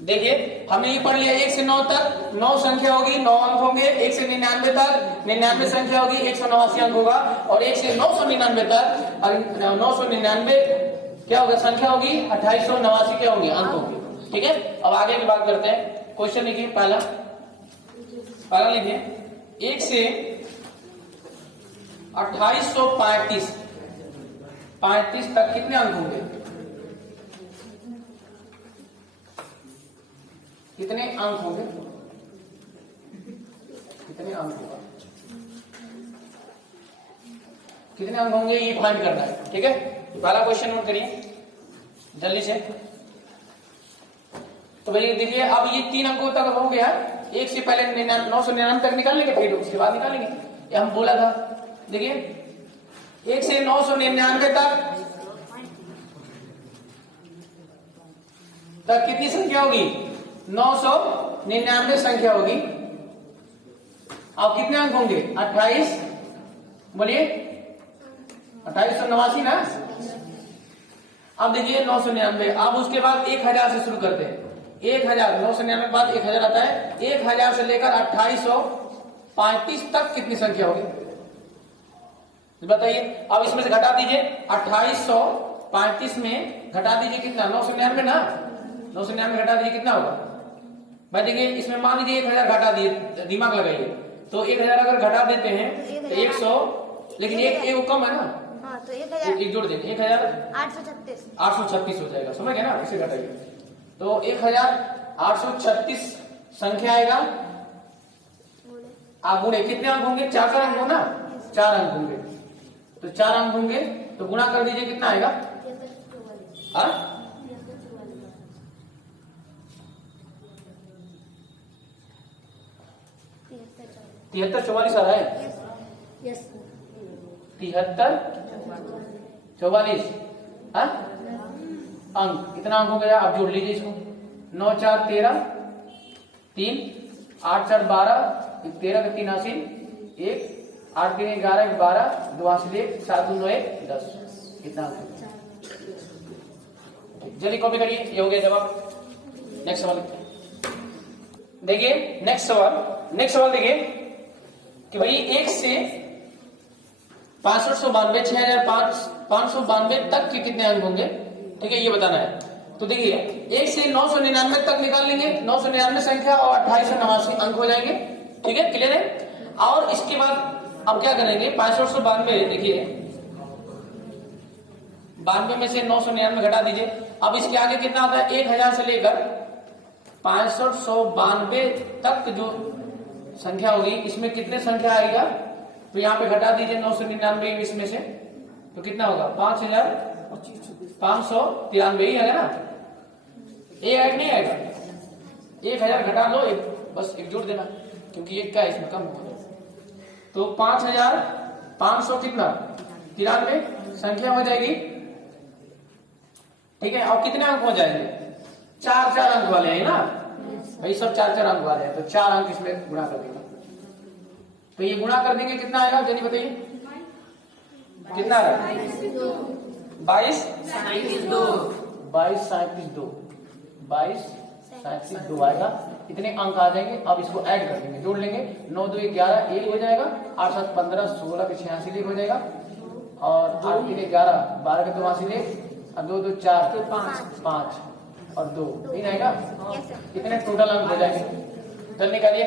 देखिए हमने ये पढ़ लिया 1 से 9 तक 9 संख्या होगी, 9 अंक होंगे। 1 से 99 तक 99 संख्या होगी, 189 अंक होगा। और 1 से 999 तक 999 क्या होगा संख्या होगी, 2889 क्या होंगे अंक होंगे। ठीक है, अब आगे की बात करते हैं। क्वेश्चन लिखिए पहला लिखिए 1 से 2835 तक कितने अंक होंगे, कितने अंक होंगे, कितने अंक होगा, कितने अंक होंगे ये फाइंड करना है। ठीक है, पहला क्वेश्चन नोट करिए जल्दी से। तो भाई देखिए अब ये 3 अंकों तक हो गया। 1 से पहले 999 तक निकालेंगे, फिर उसके बाद निकालेंगे, ये हम बोला था। देखिए 1 से 999 तक कितनी संख्या होगी, 999 संख्या होगी। अब कितने अंक होंगे, 28, बोलिए 2889 ना। अब देखिए 999, अब उसके बाद 1000 से शुरू करते हैं। 1000, 999 के बाद 1000 आता है। 1000 से लेकर 2835 तक कितनी संख्या होगी बताइए। अब इसमें से घटा दीजिए, 2835 में घटा दीजिए कितना, 999 ना, 999 घटा दीजिए कितना होगा भाई। देखिए इसमें मान लीजिए 1000 घटा दिए, दिमाग लगाइए। तो 1000 अगर घटा देते हैं तो 100, लेकिन एक कम है ना, तो 1000 एक जोड़ देंगे, 836 हो जाएगा, समझ गए ना, इसे घटाइए। तो 1836 संख्या आएगा। आप गुणे कितने अंक होंगे, 4 अंक हो ना, 4 अंक होंगे। तो 4 अंक होंगे तो गुणा कर दीजिए कितना आएगा, 7344 आ रहा है। 7344 अंक, कितना अंक हो गया, आप जोड़ लीजिए इसको। 9 4 13, 3 8 4 12, 13 का 3 80, 1 8 3 11, 12 2 हासिल 1 7 2 9 1 10, कितना अंक। जल्दी कॉपी करिए, ये हो गया जवाब। नेक्स्ट सवाल देखिए, नेक्स्ट सवाल देखिए कि भाई 1 से 6592 6592 तक के कितने अंक होंगे। ठीक है, ये बताना है। तो देखिए 1 से 999 तक निकाल लेंगे, 999 संख्या और 2889 अंक हो जाएंगे। ठीक है, क्लियर है। और इसके बाद अब क्या करेंगे, 6592, देखिए 92 में से 999 घटा दीजिए। अब इसके आगे कितना आता है, 1000 से लेकर 6592 तक जो संख्या होगी, इसमें कितने संख्या आएगा, तो यहाँ पे घटा दीजिए 999 इसमें से, तो कितना होगा 5593 ही है ना। ये ऐड नहीं आएगा, 1000 घटा दो, बस एक जोड़ देना, क्योंकि एक का इसमें कम होगा। तो 5500 कितना 93 संख्या हो जाएगी। ठीक है, और कितने अंक हो जाएंगे, 4 अंक वाले हैं ना भाई, सब 4 अंक वाले हैं। तो 4 अंक इसमें गुणा कर देगा। तो ये गुणा कर देंगे कितना आएगा, जल्दी बताइए कितना आएगा, 22 37 आएगा। इतने अंक आ जाएंगे। अब इसको ऐड कर देंगे, जोड़ लेंगे। 9 2 11 1 हो जाएगा, 8 7 15 16 के 86 1 हो जाएगा, और 8 3 11 12 के 2 हासिल 1, और 2 2 4 5 और 2 3 आएगा। कितने टोटल अंक हो जाएंगे, चल निकालिए।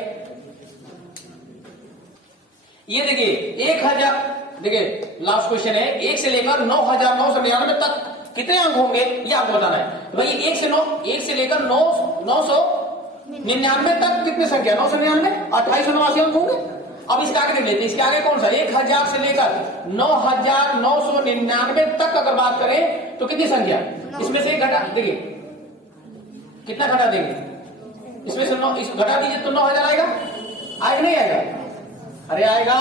ये देखिए 1000, देखिए लास्ट क्वेश्चन है, 1 से लेकर 9999 तक कितने अंक होंगे ये आपको बताना है भाई। 1 से लेकर 999 तक कितनी संख्या, 999 2889 अंक होंगे। अब इसके आगे देख लेते हैं, इसके आगे कौन सा, 1000 से लेकर 9999 तक अगर बात करें तो कितनी संख्या, इसमें से घटा देखिए कितना घटा देंगे, इसमें से 9 घटा दीजिए तो 9000 आएगा, आएगा नहीं आएगा, अरे आएगा।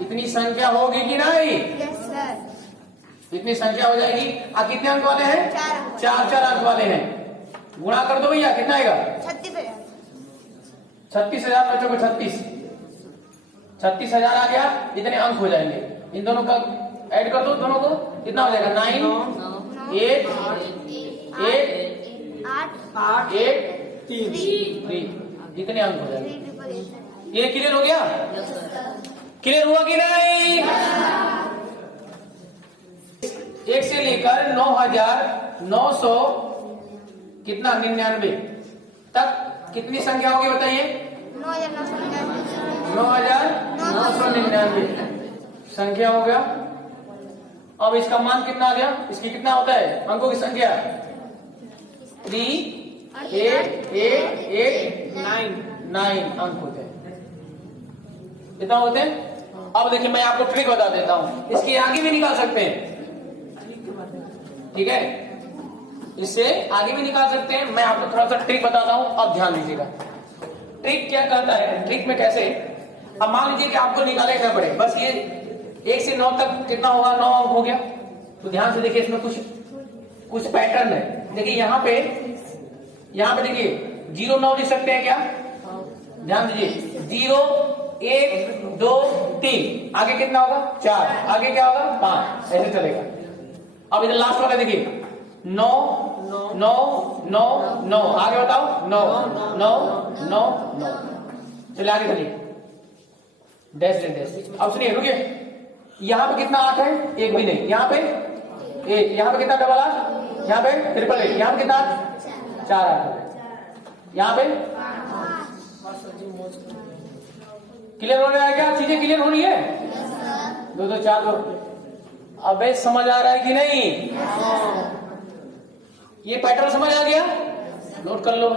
इतनी संख्या होगी कि नहीं, इतनी संख्या हो जाएगी। कितने अंक वाले हैं, 4 अंक वाले हैं। गुणा कर दो भैया, कितना आएगा, 36,000 बच्चों को 36,000 आ गया। इतने अंक हो जाएंगे। इन दोनों का ऐड कर दो, दोनों को कितना हो जाएगा, 9 8 8 8 8 3 3 इतने अंक हो जाएंगे। ये क्लियर हो गया? क्लियर हुआ कि नहीं? 1 से लेकर 9,900 कितना 99 तक कितनी संख्या होगी बताइए? 9,999 संख्या हो गया। अब इसका मान कितना आ गया? इसकी कितना होता है अंकों की संख्या? 3 8 8 8 9 अंक होते हैं। कितना होते हैं? अब देखिए मैं आपको ट्रिक बता देता हूं, इसकी आगे भी निकाल सकते हैं, ठीक है, इससे आगे भी निकाल सकते हैं। मैं आपको थोड़ा सा ट्रिक बताता हूं, अब ध्यान दीजिएगा। ट्रिक क्या करता है, ट्रिक में कैसे, अब मान लीजिए कि आपको निकालेगा पड़े, बस ये 1 से 9 तक कितना होगा? 9 अंक हो गया। तो ध्यान से देखिए, इसमें कुछ पैटर्न है। देखिए यहाँ पे देखिए 0 9 लिख सकते हैं क्या? ध्यान दीजिए 0 1 2 3, आगे कितना होगा? 4, आगे क्या होगा? 5, ऐसे चलेगा। अब इधर लास्ट वाला देखिए 9 9 9 9, आगे बताओ 9 9 9 9, चलिए आगे चलिए डैश डैश। अब सुनिए, रुकिए, यहाँ पे कितना 8 है? एक भी नहीं। यहाँ पे 1, यहाँ पे कितना डबल 8, यहाँ पे ट्रिपल 8, यहाँ पे कितना 4 8 है, यहाँ पे क्लियर हो रहा है क्या? चीजें क्लियर हो रही है? 2 2 4 2। अबे समझ आ रहा है कि नहीं? ये पैटर्न समझ आ गया? नोट कर लो।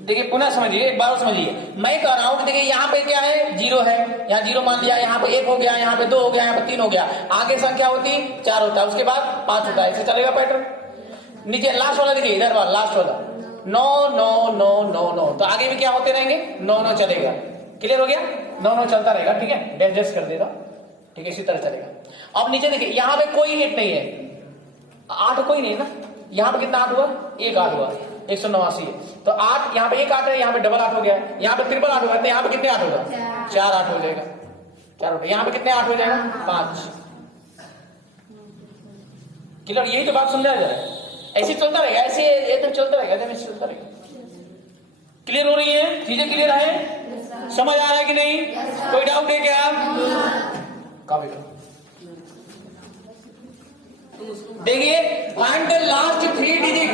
देखिए पुनः समझिए, एक बार समझिए। मैं कह रहा हूं कि देखिए यहाँ पे क्या है? 0 है, यहाँ 0 मान लिया, यहाँ पे 1 हो गया, यहाँ पे 2 हो गया, यहाँ पे 3 हो गया, आगे संख्या होती 4 होता है, उसके बाद 5 होता है, ऐसे चलेगा पैटर्न। नीचे लास्ट वाला देखिए, इधर वाला लास्ट वाला 9 9 9 9 9, तो आगे भी क्या होते रहेंगे? 9 9 चलेगा। क्लियर हो गया? 9 9 चलता रहेगा, ठीक है, डैश डैश कर देगा, ठीक है, इसी तरह चलेगा। अब नीचे देखिए, यहाँ पे कोई हिट नहीं है, 8 कोई नहीं ना, यहाँ पे कितना 8 हुआ? 1 8 हुआ, 189 है, तो 8, यहाँ पे 1 8 है, यहाँ पे डबल 8 हो गया, यहाँ पे ट्रिपल 8 होगा, तो यहाँ पे कितने 8 होगा? 4 8 हो जाएगा, 4 होगा, यहाँ पे कितने 8 हो जाएगा? 5। क्लियर? यही तो बात सुन रहा है, ऐसे चलता रहेगा, ऐसे एकदम चलता रहेगा, ऐसे चलता रहेगा। क्लियर हो रही है? चीजें क्लियर है? समझ आ रहा है कि नहीं? कोई डाउट है क्या? कॉपी करो। देखिए find the last 3 digit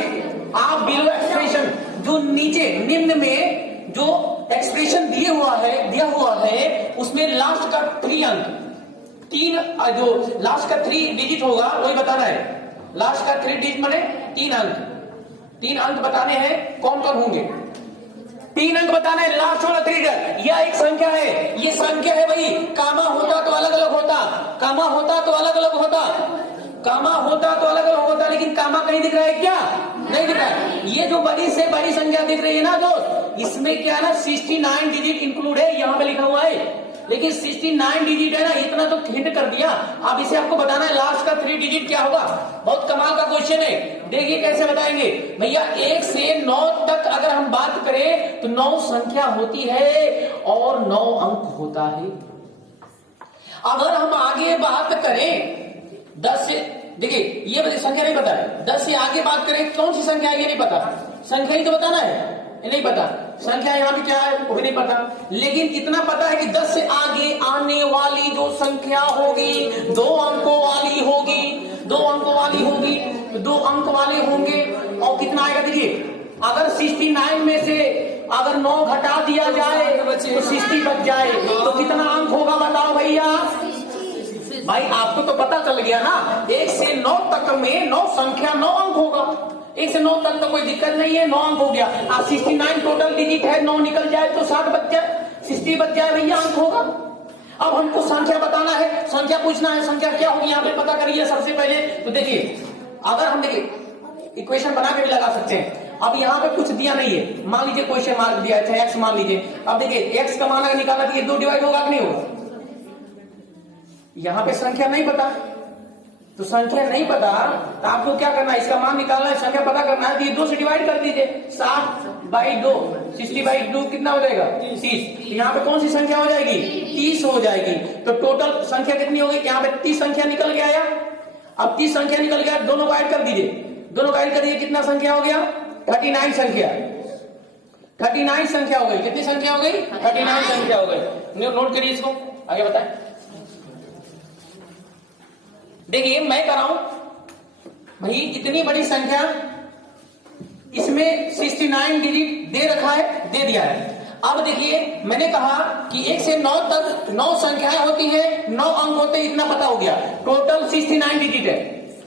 of below expression, जो नीचे निम्न में जो एक्सप्रेशन दिया हुआ है उसमें लास्ट का 3 अंक, 3 जो लास्ट का 3 डिजिट होगा वही बताना है। लास्ट का 3 डिजिट माने 3 अंक, 3 अंक बताने हैं। कौन कौन होंगे? 3 अंक बताना है, लास्ट वाला 3 डिजिट। यह एक संख्या है, ये संख्या है भाई। कामा होता तो अलग अलग होता, कामा होता तो अलग अलग होता, कामा होता तो अलग अलग होता, लेकिन कामा कहीं दिख रहा है क्या? नहीं दिख रहा है। ये जो बड़ी से बड़ी संख्या दिख रही है ना दोस्त, इसमें क्या है ना 69 डिजिट इंक्लूड है, यहाँ पे लिखा हुआ है, लेकिन 69 डिजिट है ना, इतना तो हिंट कर दिया। अब इसे आपको बताना है लास्ट का 3 डिजिट क्या होगा। बहुत कमाल का क्वेश्चन है, देखिए कैसे बताएंगे भैया। 1 से 9 तक अगर हम बात करें तो 9 संख्या होती है और 9 अंक होता है। अगर हम आगे बात करें 10 से, देखिए ये संख्या नहीं पता है, 10 से आगे बात करें कौन सी संख्या है ये नहीं पता, संख्या ही तो बताना है, ये नहीं पता संख्या यहाँ भी क्या है वो भी नहीं पता, लेकिन इतना पता है कि 10 से आगे आने वाली जो संख्या होगी 2 अंकों वाली होगी, 2 अंकों वाली होगी, 2 अंक वाले होंगे। और कितना आएगा देखिए, अगर 69 में से अगर 9 घटा दिया जाए तो 60 बच जाए, तो कितना अंक होगा बताओ भैया। भाई आपको तो पता चल गया ना, 1 से 9 तक में 9 संख्या 9 अंक होगा। 1 से 9 तक तो कोई दिक्कत नहीं है, 9 अंक हो गया। अब 69 टोटल डिजिट है, 9 निकल जाए तो 60 बच जाए, 60 बच जाए भैया, अंक होगा। अब हमको संख्या बताना है, संख्या पूछना है, संख्या क्या होगी यहाँ पे पता करिए सबसे पहले। तो देखिए अगर हम देखिए इक्वेशन बना के भी लगा सकते हैं। अब यहाँ पे कुछ दिया नहीं है, मान लीजिए क्वेश्चन मार्क दिया है एक्स मान लीजिए। अब देखिए एक्स का मान अगर निकाला तो ये 2 डिवाइड होगा कि नहीं होगा। यहाँ पे संख्या नहीं पता, तो संख्या नहीं पता तो आपको क्या करना है, इसका मान निकालना है, संख्या पता करना है, तो ये 2 से डिवाइड कर दीजिए। 60/2, 60/2 कितना हो जाएगा 30। यहाँ पे कौन सी संख्या हो जाएगी 30 हो जाएगी। तो टोटल संख्या कितनी होगी, यहाँ पे 30 संख्या निकल के आया। अब 30 संख्या निकल गया, दोनों को ऐड कर दीजिए, दोनों को ऐड करिए, कितना संख्या हो गया? 39 संख्या, 39 संख्या हो गई। कितनी संख्या हो गई? 39 संख्या हो गई। नोट करिए इसको, आगे बताएं। देखिए मैं कर रहा हूं भाई, इतनी बड़ी संख्या, इसमें 69 डिजिट दे रखा है, दे दिया है। अब देखिए मैंने कहा कि 1 से 9 तक 9 संख्याएं होती है, 9 अंक होते हैं, इतना पता हो गया। टोटल 69 डिजिट है।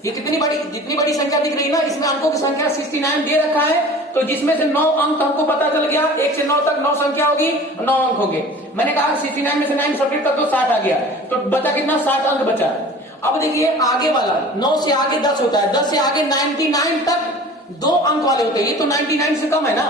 ये कितनी बड़ी, जितनी बड़ी संख्या दिख रही है ना, इसमें अंकों की संख्या 69 दे रखा है, तो जिसमें से 9 अंक हमको पता चल गया। 1 से 9 तक 9 संख्या होगी, 9 अंक होंगे। मैंने कहा 69 में से 9 सब्ट्रैक्ट कर दो, 60 आ गया, तो बचा कितना? 60 अंक बचा। अब देखिए आगे वाला 9 से आगे 10 होता है, 10 से आगे 99 तक 2 अंक वाले होते हैं। ये तो 99 से कम है ना,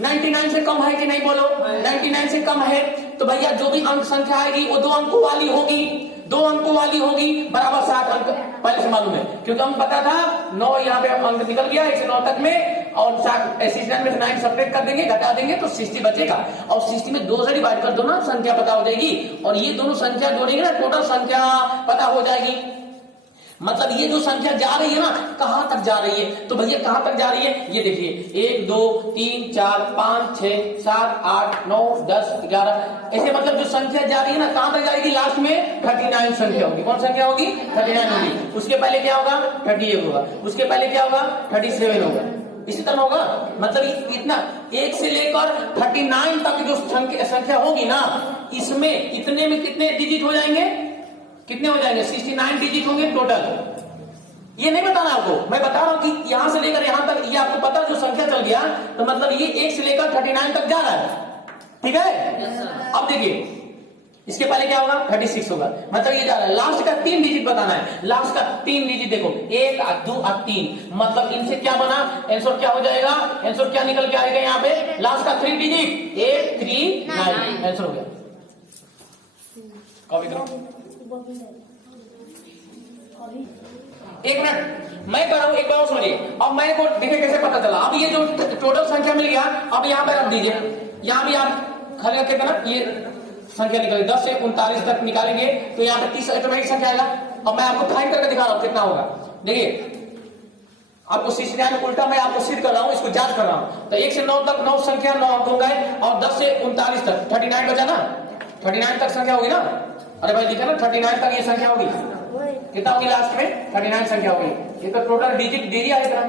99 से कम है कि नहीं बोलो? 99 से कम है, तो भैया जो भी अंक संख्या आएगी वो 2 अंकों वाली होगी, 2 अंकों वाली होगी, बराबर 60 अंक पहले से मालूम है, क्योंकि हम पता था 9 यहाँ पे अंक निकल गया 1 से 9 तक में, और 69 में से 9 सब्ट्रैक्ट कर देंगे, घटा देंगे तो 60 बचेगा, और 60 में 2 से डिवाइड कर दो ना, संख्या पता हो जाएगी, और ये दोनों संख्या जोड़ेंगे ना, टोटल संख्या पता हो जाएगी। मतलब ये जो संख्या जा रही है ना, कहां तक जा रही है? तो भैया कहां तक जा रही है? ये देखिए 1 2 3 4 5 6 7 8 9 10 11, ऐसे मतलब जो संख्या जा रही है ना, कहां तक जाएगी? लास्ट में 39 संख्या होगी। कौन संख्या होगी? 39 होगी। उसके पहले क्या होगा? 38 होगा। उसके पहले क्या होगा? 37 होगा। इसी तरह होगा। मतलब इतना 1 से लेकर 39 तक जो संख्या होगी ना, इसमें इतने में कितने डिजिट हो जाएंगे? कितने हो जाएंगे? 69 डिजिट होंगे टोटल। ये नहीं बताना आपको, मैं बता रहा हूं कि यहां से लेकर यहां तक, ये आपको पता जो संख्या चल गया, तो मतलब ये 1 से लेकर 39 तक जा रहा है। ठीक है? अब देखिए इसके पहले क्या होगा? 36 होगा, मतलब ये जा रहा है। लास्ट का 3 डिजिट बताना है, लास्ट का 3 डिजिट देखो, 1 2 3, मतलब इनसे क्या बना? आंसर क्या हो जाएगा? आंसर क्या निकल के आएगा यहाँ पे? लास्ट का 3 डिजिट 8 3 9, आंसर हो गया। कॉपी करो। एक मिनट मैं कर रहा हूं, एक बार समझिए। अब मैं को देखिए कैसे पता चला। अब ये जो टोटल संख्या मिल गया, अब यहाँ पे रख दीजिए, यहाँ भी आप खाली रखेगा ना, ये संख्या निकलेगी 10 से 39 तक निकालेंगे, तो यहाँ पे 30 ऑटोमेटिक संख्या आएगा। अब मैं आपको फाइंड करके दिखा रहा हूं कितना होगा। देखिए आपको 69 उल्टा मैं आपको सिद्ध कर रहा हूं, इसको जांच कर रहा हूं। तो 1 से 9 तक 9 संख्या 9 अंक हो गए, और 10 से 39 तक 39 बचा ना, 39 तक संख्या होगी ना। अरे भाई लिखा ना 39 तक ये संख्या होगी, कितना होगी लास्ट में? 39 संख्या होगी। ये तो टोटल डिजिट दे दिया है,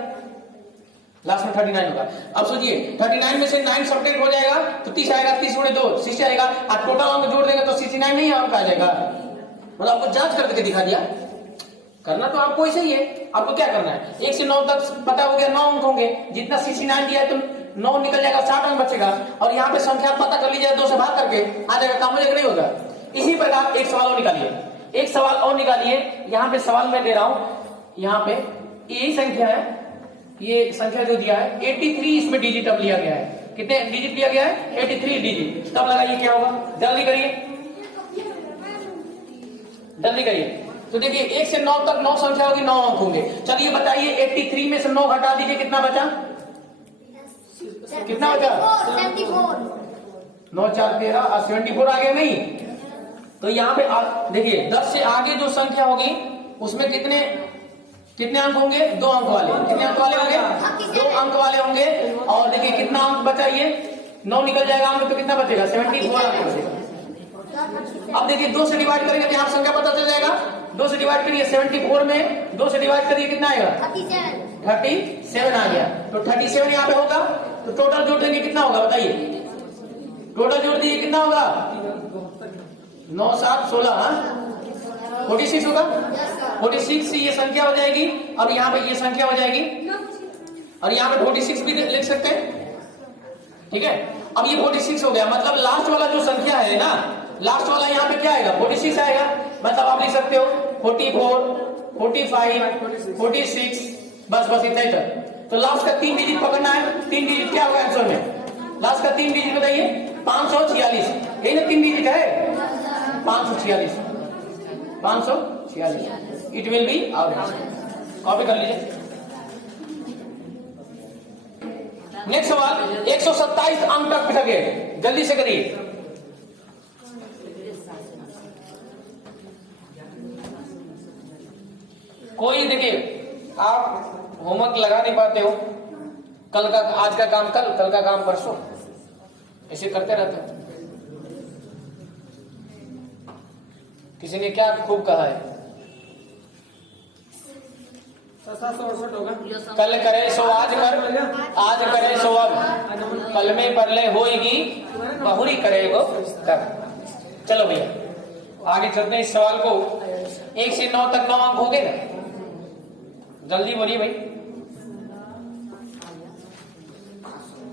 लास्ट में 39 होगा। अब सोचिए 39 में से 9 सब्ट्रैक्ट हो जाएगा तो 30 आएगा, 30 गुणे 2 60 आएगा, और टोटल अंक जोड़ देंगे तो 69 नहीं अंक आ जाएगा। मतलब आपको जांच करके दिखा दिया। करना तो आपको ऐसे ही है। आपको क्या करना है? 1 से 9 तक पता हो गया, 9 अंक होंगे, जितना 69 दिया है तो 9 निकल जाएगा, 60 अंक बचेगा, और यहाँ पे संख्या पता कर लीजिए, 2 से भाग करके आ जाएगा, काम हो जाएगा, नहीं होगा। इसी प्रकार एक सवाल और निकालिए, एक सवाल और निकालिए। यहाँ पे सवाल मैं दे रहा हूं, यहाँ पे यही संख्या है, ये संख्या जो दिया है 83, इसमें डिजिट अब लिया गया है। कितने डिजिट लिया गया है? 83 डिजिट। तब लगाइए क्या होगा, जल्दी करिए, जल्दी करिए। तो देखिए 1 से 9 तक 9 संख्या होगी, 9 अंक होंगे। चलिए बताइए 83 में से 9 घटा दीजिए, कितना बचा? कितना बचा? 9 4 13 और 74 आ गया नहीं? तो यहाँ पे देखिए 10 से आगे जो संख्या होगी उसमें कितने कितने अंक होंगे? 2 अंक वाले। कितने अंक वाले होंगे? 2 अंक वाले होंगे। और देखिए कितना अंक बचा? ये 9 निकल जाएगा अंक, तो कितना बचेगा? 74 अंक बचेगा। अब देखिए 2 से डिवाइड करेंगे तो यहाँ संख्या पता चल जाएगा। 2 से डिवाइड करिए, 74 में 2 से डिवाइड करिए, कितना आएगा? 37 आ गया। तो 37 यहाँ पे होगा, तो टोटल जोड़ देंगे कितना होगा बताइए? टोटल जोड़ दीजिए कितना होगा? 9 7 16, 46 होगा। 46 से ये संख्या हो जाएगी, और यहाँ पे ये संख्या हो जाएगी, और यहाँ पे 46 भी लिख सकते हैं। ठीक है, अब ये 46 हो गया। मतलब लास्ट वाला जो संख्या है ना, लास्ट वाला यहाँ पे क्या आएगा? 46 आएगा। मतलब आप लिख सकते हो 44 45 46, बस इतना ही तक। तो लास्ट का 3 डिजिट पकड़ना है। 3 डिजिट क्या होगा आंसर में? लास्ट का 3 डिजिट बताइए। 546, यही ना 3 डिजिट है? 546, 546 it will be our answer. Copy कर लीजिए। नेक्स्ट सवाल 127 अंक तक पिटक गए, जल्दी से करिए। कोई देखिए आप होमवर्क लगा नहीं पाते हो, कल का आज का काम कल का काम परसों, ऐसे करते रहते हो। किसी ने क्या खूब कहा है, 768 होगा। कल करे सो आज कर, आज करे सो अब, कल में परले होएगी बहुरी करेगो कर। चलो भैया आगे चलते हैं। इस सवाल को 1 से 9 तक 9 अंक हो गए ना, जल्दी बोलिए भाई।